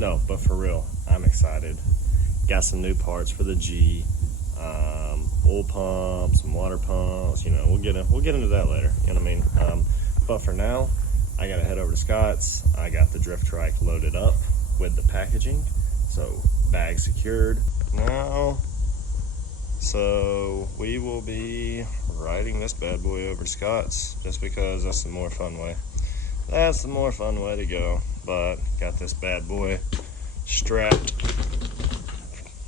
No, but for real, I'm excited. Got some new parts for the G, oil pump, some water pumps. You know, we'll get into that later. You know what I mean? But for now, I gotta head over to Scott's. I got the drift trike loaded up with the packaging, so bag secured now. So we will be riding this bad boy over to Scott's just because that's the more fun way. That's the more fun way to go. But got this bad boy strapped.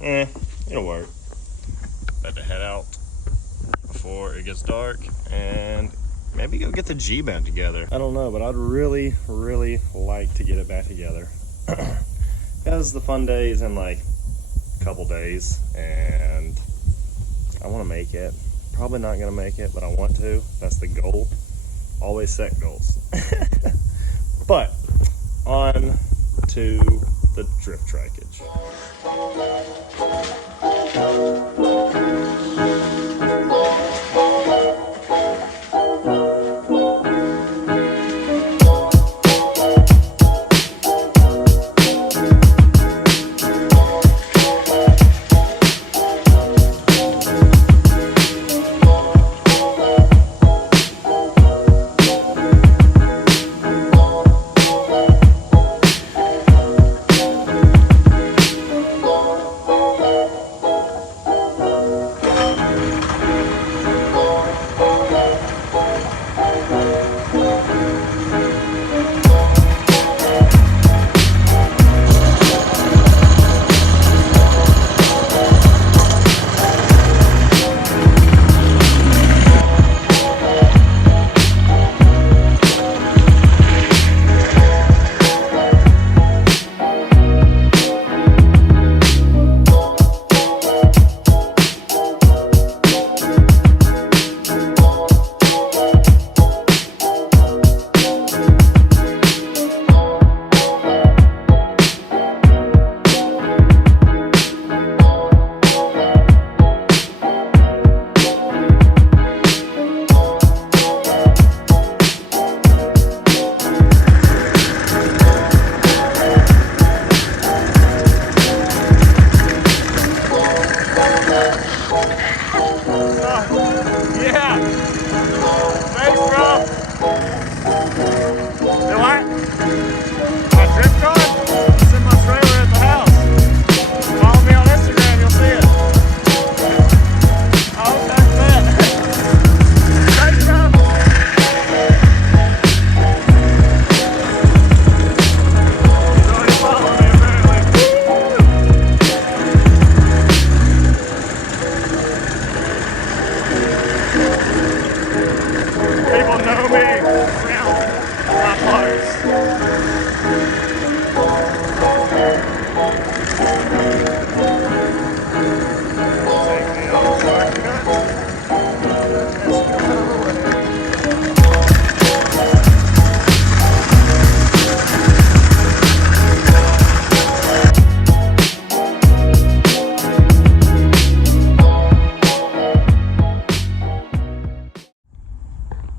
It'll work. About to head out before it gets dark and maybe go get the G back together. I don't know, but I'd really like to get it back together. Because the fun day is in like a couple days and I want to make it. Probably not going to make it, but I want to. That's the goal. Always set goals. But on to the drift trikeage.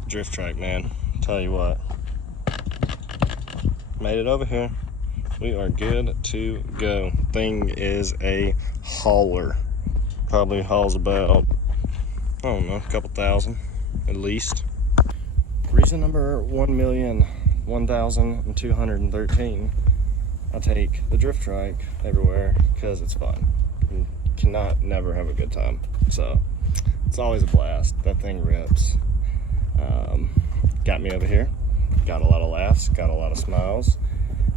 Drift trike, man. Tell you what, made it over here. We are good to go. Thing is a hauler. Probably hauls about, I don't know, a couple thousand at least. Reason number 1,001,213. I take the drift trike everywhere because it's fun. You cannot never have a good time. So it's always a blast. That thing rips. Got me over here, got a lot of laughs, got a lot of smiles,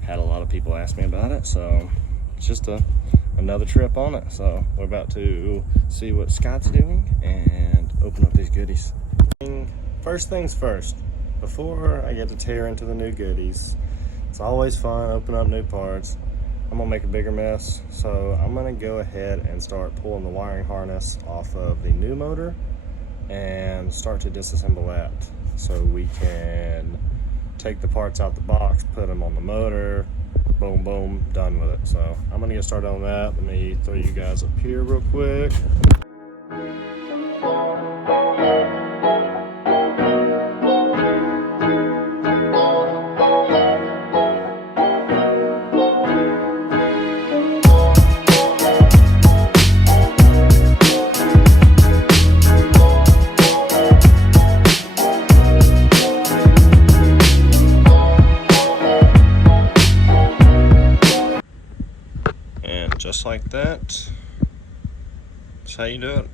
had a lot of people ask me about it, so it's just another trip on it. So we're about to see what Scott's doing and open up these goodies. First things first, before I get to tear into the new goodies, it's always fun, open up new parts. I'm gonna make a bigger mess, so I'm gonna go ahead and start pulling the wiring harness off of the new motor and start to disassemble that so we can take the parts out the box, put them on the motor, boom, boom, done with it. So I'm gonna get started on that. Let me throw you guys up here real quick. just like that. That's how you do it.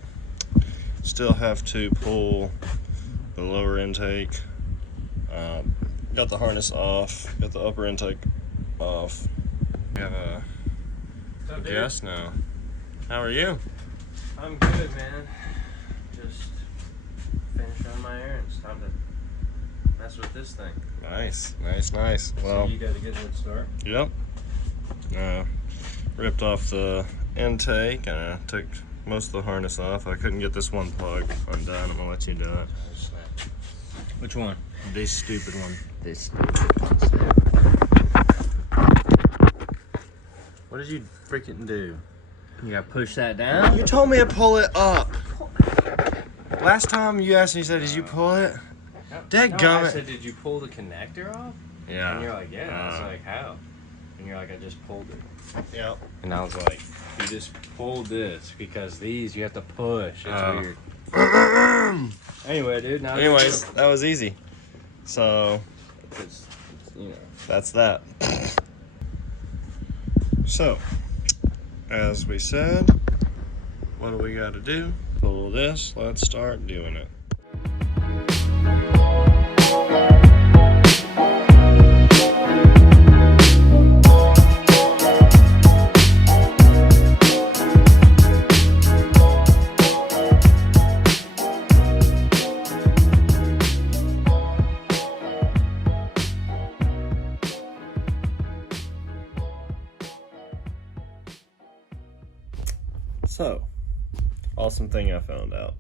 Still have to pull the lower intake. Got the harness off, got the upper intake off. We have a guest now. How are you? I'm good, man. Just finished on my errands. Time to mess with this thing. Nice. Well, so you got a good head start. Yep. Ripped off the intake and took most of the harness off. I couldn't get this one plug undone. I'm gonna let you do it. Which one? This stupid one. This stupid one. What did you freaking do? You gotta push that down? You told me to pull it up. Last time you asked me, you said, did you pull it? Dadgummit. I said, did you pull the connector off? Yeah. And you're like, yeah. I was like, how? And you're like, I just pulled it. Yep. And I was like, you just pulled this because these you have to push. It's weird. Anyway, dude. Anyways, that was easy. So, that's that. So, as we said, what do we got to do? Pull this. Let's start doing it. So, awesome thing I found out.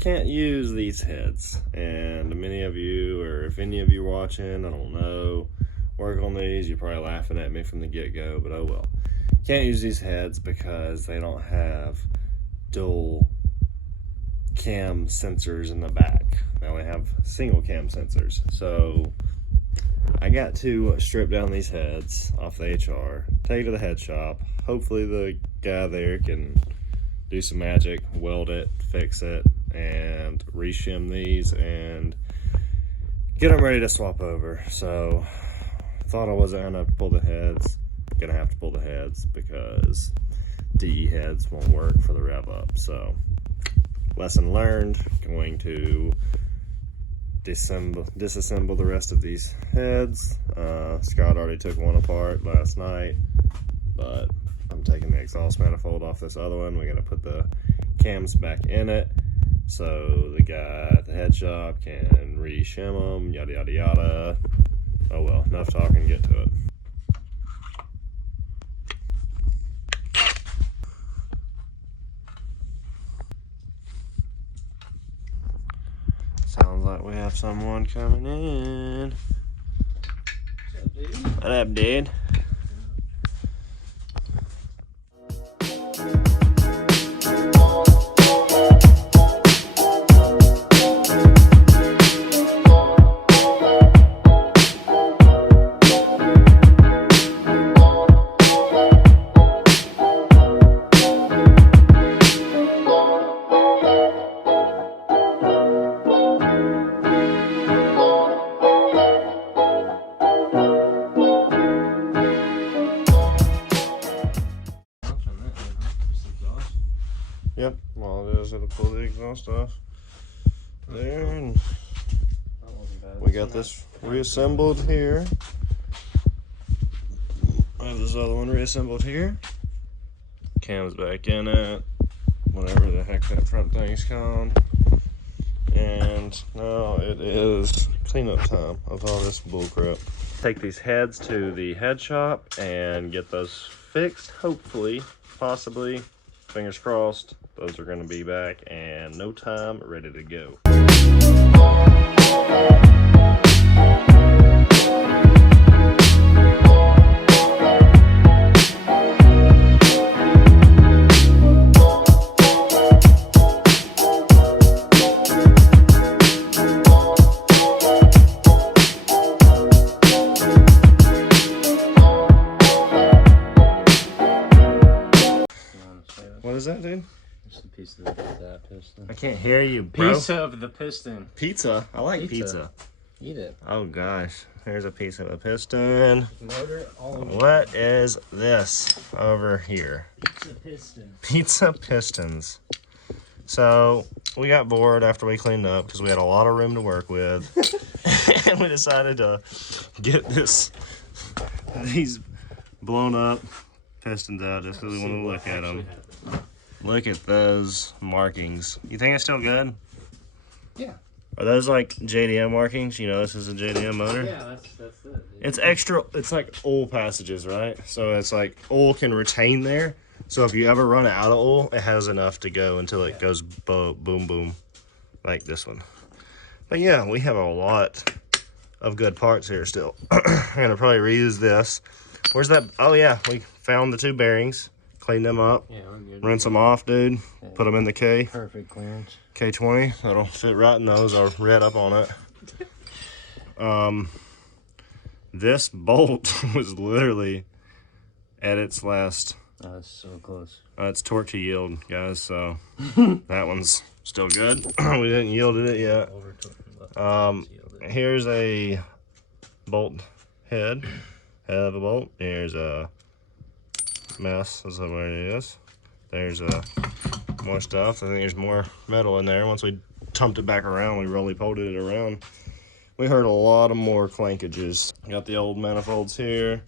Can't use these heads, and many of you, or if any of you watching, I don't know, work on these, you're probably laughing at me from the get-go, but oh well. Can't use these heads because they don't have dual cam sensors in the back. They only have single cam sensors. So I got to strip down these heads off the HR, take it to the head shop. Hopefully the guy there can do some magic, weld it, fix it, and reshim these and get them ready to swap over. So thought I wasn't gonna have to pull the heads. Gonna have to pull the heads because DE heads won't work for the rev up. So lesson learned, going to disassemble the rest of these heads. Scott already took one apart last night, but I'm taking the exhaust manifold off this other one. We're gonna put the cams back in it so the guy at the head shop can re-shim them, yada yada yada. Oh well, enough talking, get to it. Sounds like we have someone coming in. What's up, dude? What up, dude? Yep, all it is, it'll pull the exhaust off there, and we got this reassembled here. I have this other one reassembled here. Cam's back in it, whatever the heck that front thing's called. And now it is cleanup time of all this bullcrap. Take these heads to the head shop and get those fixed, hopefully, possibly, fingers crossed. Those are going to be back in no time, ready to go. What is that, dude? Just a piece of that piston. I can't hear you, bro. Piece of the piston. Pizza? I like pizza. Eat it. Oh, gosh. Here's a piece of a piston. Motor all over. What is this over here? Pizza piston. Pizza pistons. So we got bored after we cleaned up because we had a lot of room to work with. And we decided to get these blown up pistons out just because we want to look at them. Look at those markings. You think it's still good? Yeah. Are those like JDM markings? You know, this is a JDM motor. Yeah, that's it. It's extra. It's like oil passages, right? So it's like oil can retain there. So if you ever run out of oil, it has enough to go until it goes boom, boom, like this one. But yeah, we have a lot of good parts here still. I'm gonna probably reuse this. Where's that? Oh yeah, we found the 2 bearings, cleaned them up, Yeah, we're good. rinse them off, dude. Yeah. Put them in the K. Perfect clearance. K20. That'll fit right in those. I read up on it. This bolt was literally at its last. Oh, that's so close. It's torque to yield, guys. So that one's still good. We didn't yield it yet. Here's a bolt head of a bolt. Here's a mess. That's where it is. There's more stuff. I think there's more metal in there. Once we tumped it back around, we roly-polied it around. We heard a lot of more clankages. Got the old manifolds here.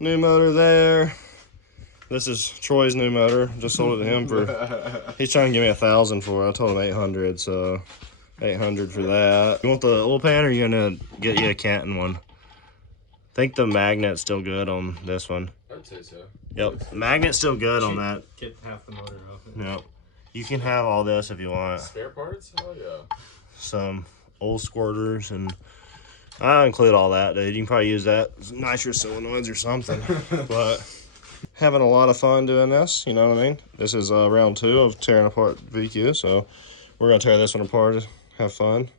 New motor there. This is Troy's new motor. Just sold it to him for. He's trying to give me 1,000 for it. I told him 800, so 800 for that. You want the oil pan, or are you gonna get you a Canton one? I think the magnet's still good on this one. I'd say so. Yep, magnet's still good on that. Get half the motor off it. Yep. You can have all this if you want. Spare parts? Hell yeah. Some old squirters, and I'll include all that, dude. You can probably use that as nitrous solenoids or something. But having a lot of fun doing this, you know what I mean? This is round 2 of tearing apart VQ, so we're gonna tear this one apart, have fun,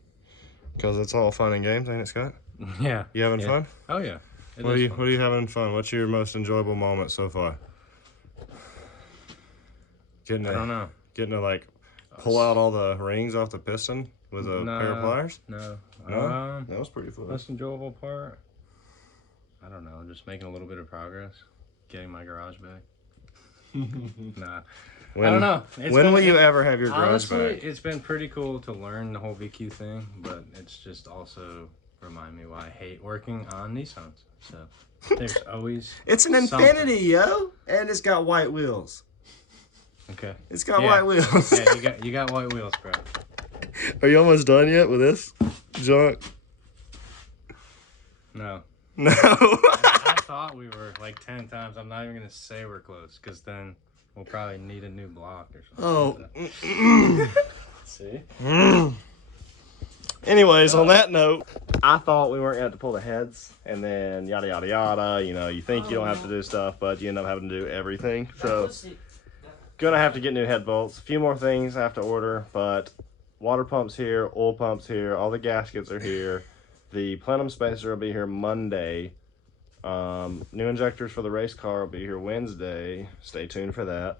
because it's all fun and games, ain't it, Scott? Yeah. You having fun? Oh yeah. What are you having fun? What's your most enjoyable moment so far? I don't know. Getting to like pull out all the rings off the piston with a pair of pliers? No. No? That was pretty fun. Most enjoyable part? I don't know. Just making a little bit of progress. Getting my garage back. Nah. I don't know. When will you ever have your garage honestly, back? it's been pretty cool to learn the whole VQ thing, but it's just also remind me why I hate working on Nissans. So there's always It's an something. Infinity, yo, and it's got white wheels. Okay. It's got white wheels. Yeah, you got white wheels, bro. Are you almost done yet with this junk? No. No. I thought we were like 10 times. I'm not even gonna say we're close, because then we'll probably need a new block or something. Oh. See? Anyways, on that note, I thought we weren't going to have to pull the heads, and then yada, yada, yada. You know, you think you don't have to do stuff, but you end up having to do everything. So, gonna have to get new head bolts. A few more things I have to order, but water pumps here, oil pumps here, all the gaskets are here. The plenum spacer will be here Monday. New injectors for the race car will be here Wednesday. Stay tuned for that.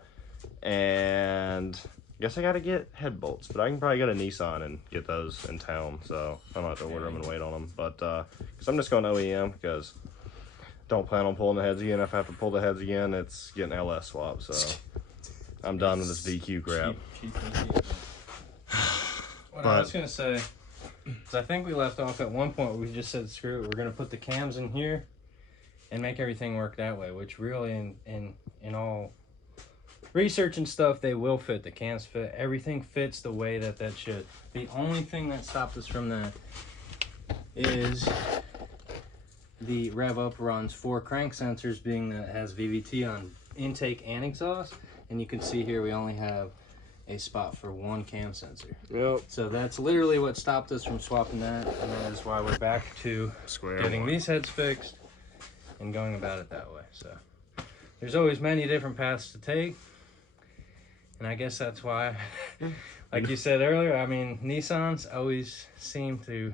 And I guess I got to get head bolts, but I can probably go to Nissan and get those in town, so I don't have to order them and wait on them. But because I'm just going OEM, because don't plan on pulling the heads again. If I have to pull the heads again, it's getting LS swap, so I'm done with this VQ crap. Cheap. What I was gonna say is, I think we left off at one point where we just said, screw it, we're gonna put the cams in here and make everything work that way, which really in all research and stuff, they will fit. The cams fit. Everything fits the way that should. The only thing that stopped us from that is the rev up runs 4 crank sensors, being that it has VVT on intake and exhaust. And you can see here we only have a spot for 1 cam sensor. Yep. So that's literally what stopped us from swapping that, and that is why we're back to getting these heads fixed and going about it that way. So there's always many different paths to take, and I guess that's why, like you said earlier, I mean, Nissans always seem to,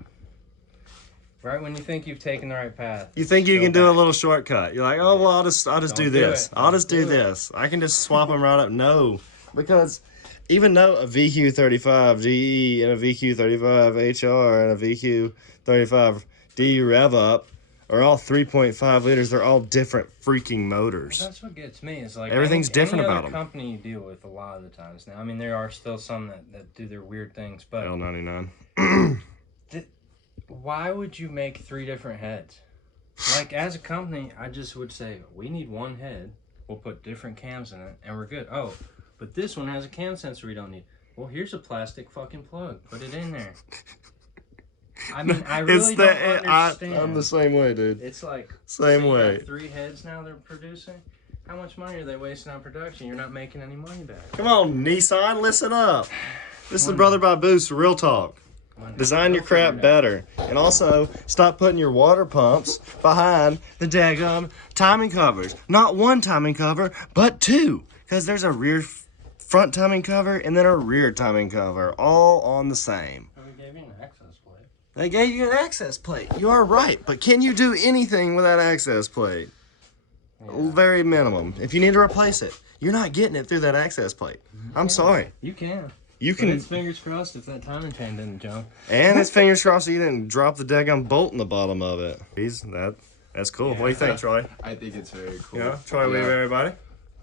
right when you think you've taken the right path, You think you can do a little shortcut. You're like, oh, well, I'll just do this. I'll just do do it. this. I can just swap them right up. No, because even though a VQ35 DE and a VQ35 HR and a VQ35 DE rev up are all 3.5 liters. They're all different freaking motors. Well, that's what gets me. It's like Everything's different any about other them. company you deal with a lot of the times now. I mean, there are still some that do their weird things, but L99. why would you make 3 different heads? Like, as a company, I just would say, we need one head. We'll put different cams in it, and we're good. Oh, but this one has a cam sensor we don't need. Well, here's a plastic fucking plug. Put it in there. I mean, I really don't understand. I'm the same way, dude. It's like, Same so you way. got 3 heads now they're producing? How much money are they wasting on production? You're not making any money back. Come on, Nissan, listen up. This is Brother by Boost, real talk. Design your crap better. And also, stop putting your water pumps behind the daggum timing covers. Not one timing cover, but 2. Because there's a front timing cover and then a rear timing cover. All on the same. We gave you an access plate. They gave you an access plate. You are right. But can you do anything with that access plate? Yeah. Very minimum. If you need to replace it, you're not getting it through that access plate. I'm sorry. You can. You But can. it's fingers crossed if that timing chain didn't jump. And it's fingers crossed you didn't drop the daggum bolt in the bottom of it. That's cool. What do you think, Troy? I think it's very cool. Yeah, Troy, wave everybody.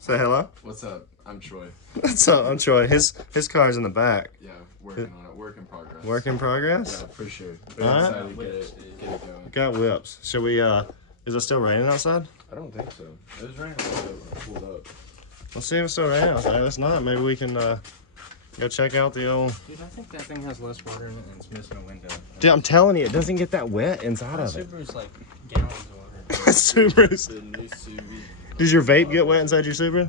Say hello. What's up? I'm Troy. What's up? I'm Troy. His car's in the back. Yeah, working on it. Work in progress. Work in progress. Yeah, for sure. Very Alright. excited to get it going. Got whips. Should we? Is it still raining outside? I don't think so. It was raining when I pulled up. Let's see if it's still raining outside. If it's not, maybe we can go check out the old. Dude, I think that thing has less water in it and it's missing a window. Dude, I'm telling you, it doesn't get that wet inside of it. Subaru's like gallons of water. Subaru's. The new Subi. Does your vape get wet inside your Subaru?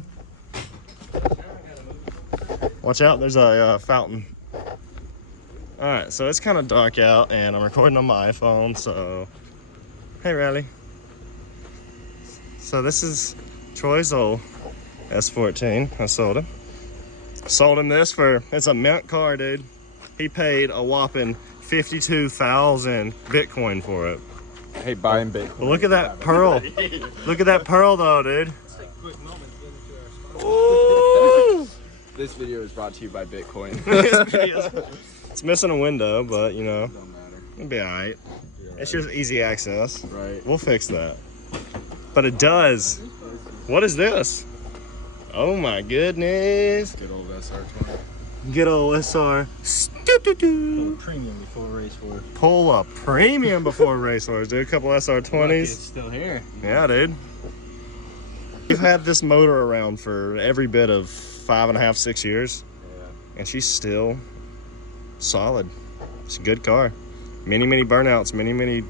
Watch out, there's a fountain. Alright, so it's kind of dark out and I'm recording on my iPhone, so... Hey, Riley. So this is Troy's old S14. I sold him. Sold him this for, it's a mint car, dude. He paid a whopping 52,000 Bitcoin for it. Hey, buying Bitcoin. But look at that pearl. Look at that pearl though, dude. Ooh! This video is brought to you by Bitcoin. It's missing a window, but you know, Don't matter. it'll be alright. It's just easy access. Right. We'll fix that. But it does. What is this? Oh my goodness. Good old SR20. Good old SR. Premium before race horse. Pull a premium before racehorse, dude. A couple SR20s. It's still here. Yeah, dude. We've had this motor around for every bit of 5.5, 6 years. Yeah. And she's still solid. It's a good car. Many burnouts, many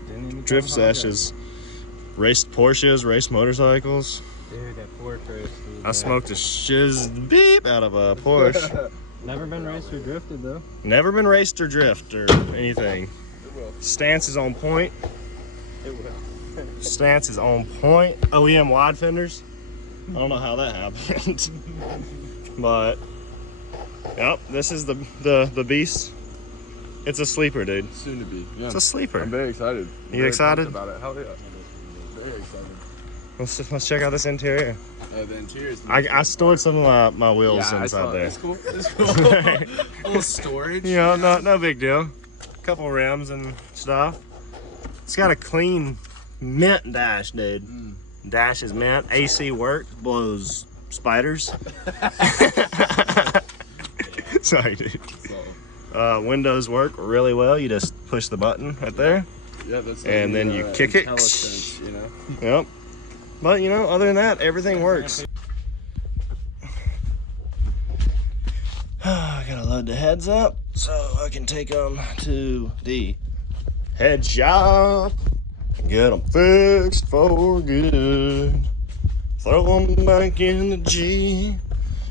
drift sessions. Raced Porsches, raced motorcycles. Dude, that Porsche race. Dude, I smoked a shiz beep out of a Porsche. Never been raced or drifted though. Never been raced or drift or anything. It will. Stance is on point. It will. Stance is on point. OEM wide fenders. I don't know how that happened. But yep, this is the beast. It's a sleeper, dude. Soon to be. Yeah. It's a sleeper. I'm very excited. You excited? About it. Hell yeah. Very excited. Let's check out this interior. The interior is I stored some of my wheels I inside saw it. there. It's cool. It's cool. A little storage. You know, no big deal. Couple rims and stuff. It's got a clean mint dash, dude. Dash is mint. AC work, blows spiders. Sorry, dude. Windows work really well. You just push the button right there. Yeah, that's And then you kick it. IntelliSense, you know. Yep. But you know, other than that, everything works. I gotta load the heads up so I can take them to the head shop. Get them fixed for good. Throw them back in the G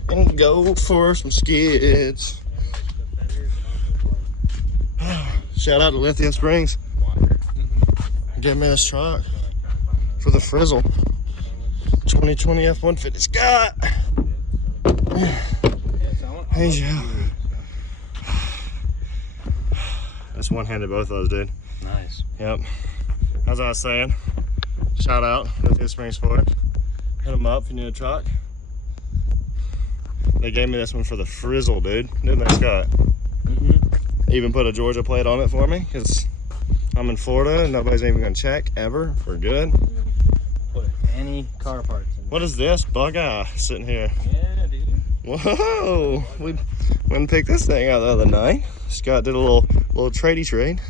and go for some skids. Shout out to Lithium Springs. Give me this truck for the frizzle. 2020 F-150 Scott. Hey Joe. Just one-handed both of those, dude. Nice. Yep. As I was saying, shout out Lithium Springs Ford. Hit them up if you need a truck. They gave me this one for the frizzle, dude. Didn't they, Scott? Even put a Georgia plate on it for me, because I'm in Florida. Nobody's even gonna check ever. We're good. Put any car parts in. What is this bug eye sitting here? Yeah, dude. Whoa! We went and picked this thing out the other night. Scott did a little tradey trade.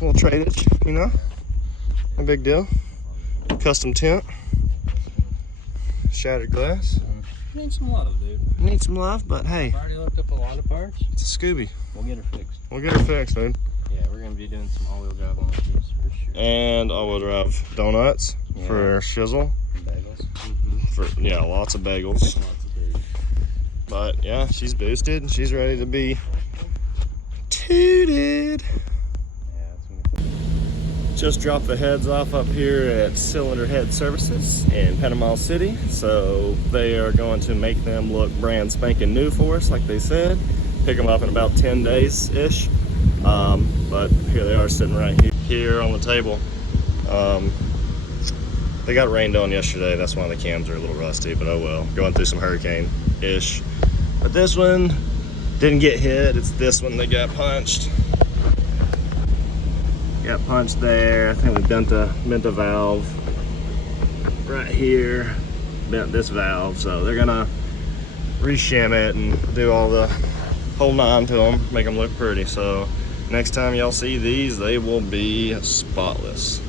A little tradeage, you know? No big deal. Custom tent. Shattered glass. Need some love, dude. Need some love, but hey, I've already looked up a lot of parts. it's a Scooby. We'll get her fixed. We'll get her fixed, dude. Yeah, we're gonna be doing some all-wheel drive on this for sure. And all-wheel drive donuts for shizzle. Bagels. For lots of bagels. Lots of bagels. But yeah, she's boosted and she's ready to be tooted. Yeah, it's gonna be cool. Just dropped the heads off up here at Cylinder Head Services in Panama City. So they are going to make them look brand spanking new for us, like they said. Pick them up in about 10 days-ish. But here they are sitting right here on the table. They got rained on yesterday. That's why the cams are a little rusty, but oh well. Going through some hurricane-ish. But this one didn't get hit. It's this one that got punched. Got punched there. I think we bent a valve right here. Bent this valve. So they're gonna reshim it and do all the whole nine to them, make them look pretty. So next time y'all see these, they will be spotless.